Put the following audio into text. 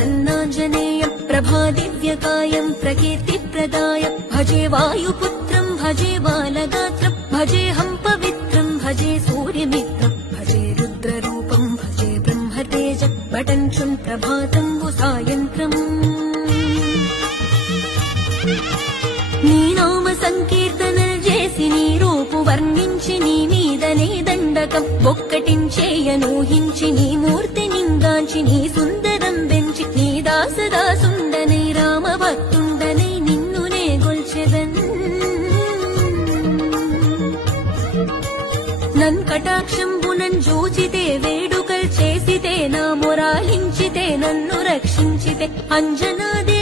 प्रसन्नाञ्जनेयम् प्रभादिव्यकायम् प्रकीर्तिप्रदाय भजे वायुपुत्रम् भजे बालगात्रम् भजेऽहम् पवित्रम् भजे सूर्यमित्रम् भजे रुद्ररूपम् भजे ब्रह्मतेज बटञ्चुन् प्रभातम्बु सायन्त्रम् నీ నామ సంకీర్తనలు చేసి నీ రూపు వర్ణించి నీ మీదనే దండకం ఒక్కటించేయనూహించి నీ మూర్తి నింగాంచి నీ సుందరం పెంచి నీ దాసదాసుండనై రామభక్తుండనై నిన్నునే గొల్చెదన్ నన్ కటాక్షంబునన్ జూచితే వేడుకల్ చేసితే నా మొరాలించితే నన్ను రక్షించితే అంజనాదే